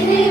Amen.